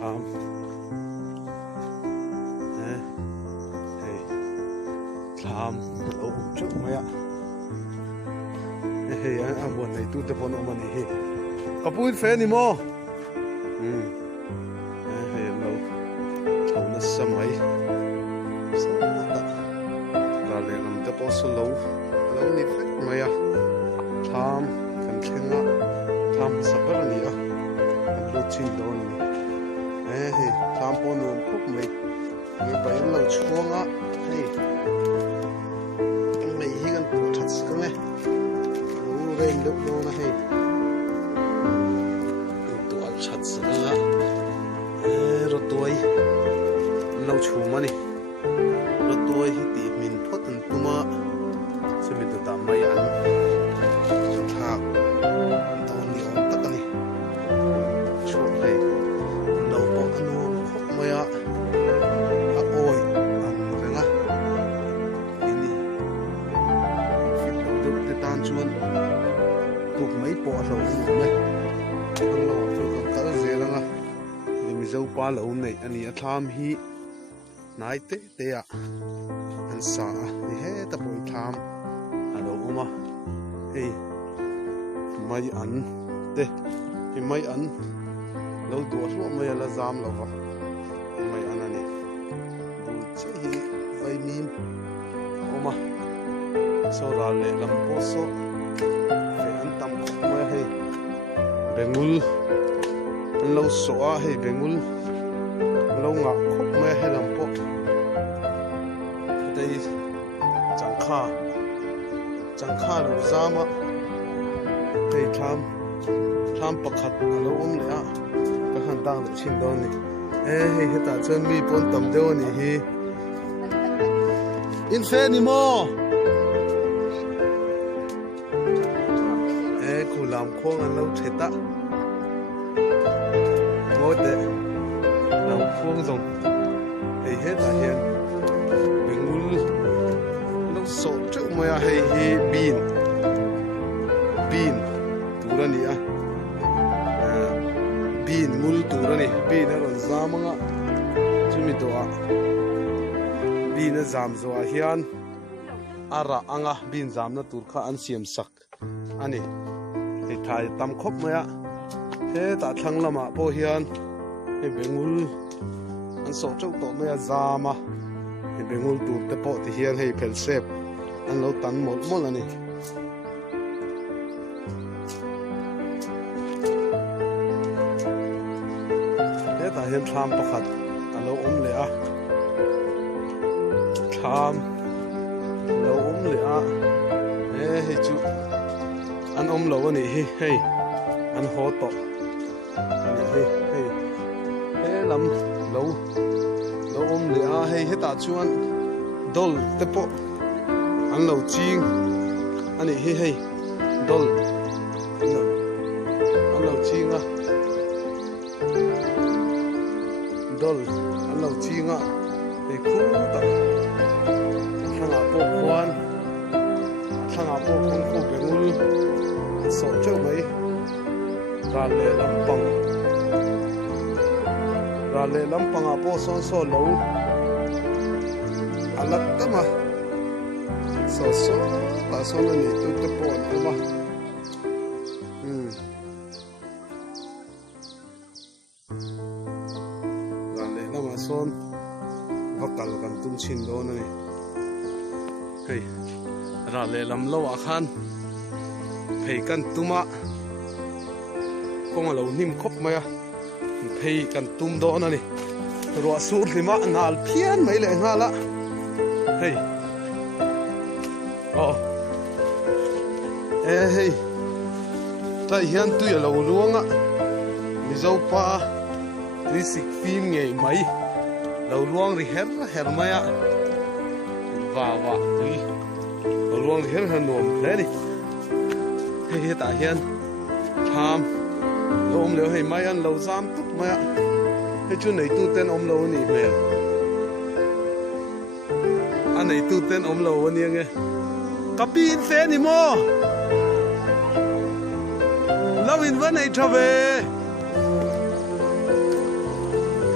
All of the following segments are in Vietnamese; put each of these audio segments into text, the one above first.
tham tham lâu trước mấy ạ anh buồn này tu tập buồn ông này có bún phê đi mò lâu thầu nó sầm ấy là để làm tập bó số lâu lâu này phết mấy ạ tham cần khen á tham sắp ra nè anh lột chín đó nè tham bón nuông khúc mấy người bảy lâu chuông á mày hi gan phụ thật sự nghe lên lúc đó là hay tụi ăn thật sự á rồi tôi lâu chú mà nè rồi tôi thì tìm mình thoát từng tụi mà sẽ mình tự tạm may ăn thạc đâu nhiều tất cả nè chú này lâu bỏ ăn uống khóc mày á ôi ăn rồi á tan chuan tục mấy bộ lẩu này ăn lẩu tôi còn cả dễ lắm à mình dâu pa lẩu này anh ấy tham hi nãy té à anh xả thì hết tập bồi tham à lẩu mà hey mấy ăn té thì mấy ăn lẩu đuổi luôn mấy là giam lẩu à mấy ăn này bùi chế hi vay mìm mà sau đó lại làm bó số phải ăn tầm khúc mới hay bề ngul ăn lâu xóa hay bề ngul lâu ngạc khúc mới hay làm bó đây chẳng kha lâu ra mà đây tham bạc hạt lâu lẽ các hành đang được xin đó này hiện tại chân mi bốn tầm đeo này hi in phê ni mo làm khoang ăn lâu chết ta ngồi để làm khoang dùng thì hết là hiện mình muốn lâu sổ trước mà hay pin tủ ra nè pin mul tủ ra nè pin nó còn giảm mà chứ mình đồ pin nó giảm rồi hiện ara anga pin giảm nó tủ khá ăn xiêm sắc anh ấy thì thay tam khóc mày ạ thế ta thăng làm à bao hiền thì bé ngul anh sổ châu tổ mày già mà thì bé ngul tụt tập bộ thì hiền hay phèn xếp anh lâu tán một là này thế ta hiền tham bạc hạt anh lâu lẽ tham lâu lẽ thế chú anh lâu này hey anh hot to hey làm lâu lẽ hey hết ta chuan dol tepo anh lâu chiên anh này hey dol anh lâu chiên à dol anh lâu chiên à hey khu ta thằng à bộ quan thằng à bộ không khu bé ngul sổ châu mấy ra lệ lắm bằng à po son so lâu à lắc tâm à so ta son này tôi tập bộ nữa mà ra lệ lắm à son vắt cả tung chín đó này hey ra lệ lắm lâu à khan phê cần tuma con lâu nim khóc mày phê cần tum đó nè rồi sụt thì mà ngal phiền mấy lệ ngal á hey hey tại hiện tôi ở lâu luôn á mi dâu pa đi xịt phim ngày mấy lâu luôn thì hết mày á và tôi lâu luôn thì hết nồm đấy đi hey tại hiện tham lâu liệu hay mấy anh lâu giam túc mày ạ hay chỗ này tu tên lâu nỉ mày anh này tu tên lâu anh nghe cà pin phê nỉ mò lâu in vẫn này trở về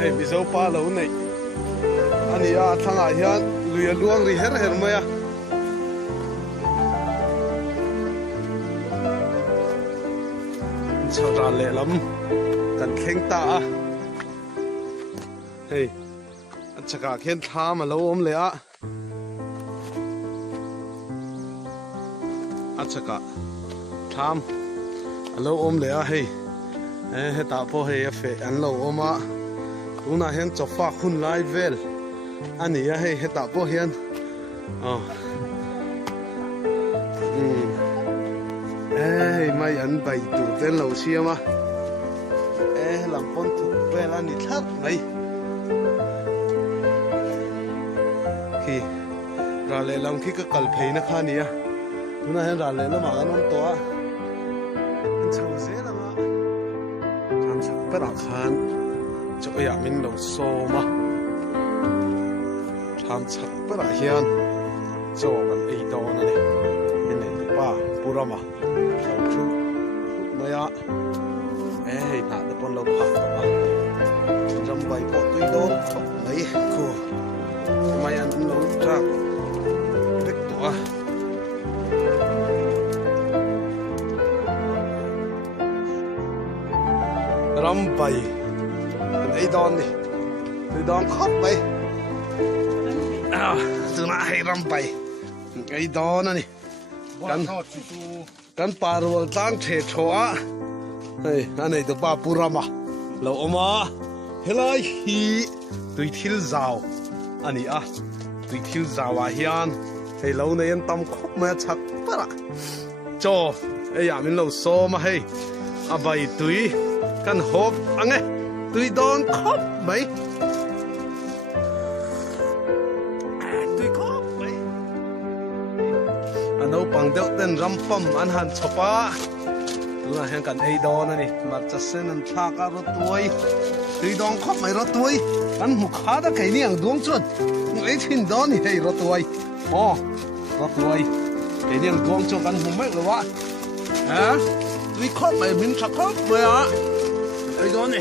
hei mi zo pa lo nei ani a thanga hian luya luang ri her her maya chhara le lam kan thleng ta a hei an chaka khen thlam a lo om le a chaka thlam a lo om le a hei he ta po hei a fe an lo om a tuna hian chofa khun lai vel ani a hei he ta po hian hei mai an bai tu ten lo siama lam pon tu vel ani thlat mai khi ra le lam khi ka kal phei na kha ni a tuna hian ra le lama kan om to a an chho ze lama tham sak pera khan cho ya min lo so ma tham sak pera hian cho kan ei to na ni en nei pa purama so chu maya hei na de pon lo pha ma ram bai po tui don thok mai ko mai an lo tra vek to a ram bai ei don ni tui don khop bai tu na hei ram bai ei don ani kan parwal tang the thoa hei anei to pa purama lo oma helai hi tui thil zaw ani a tui thil zawa hian hei lo nei an tam khop ma chak para cho ei ya min lo so ma hei a bai tui kan hop ange tui don khop mai tui khop mai ano pang deuh ten rampam an han chopa tuna hian kan ei don ani mar cha sen an thak a ro tuai tui don khop mai ro tuai kan mu kha da kai ni ang duang chut ei thin don ni hei ro tuai ro tuai kai ni ang duang chu kan mu mai lo wa ha tui khop mai min thak khop mai a ei don ni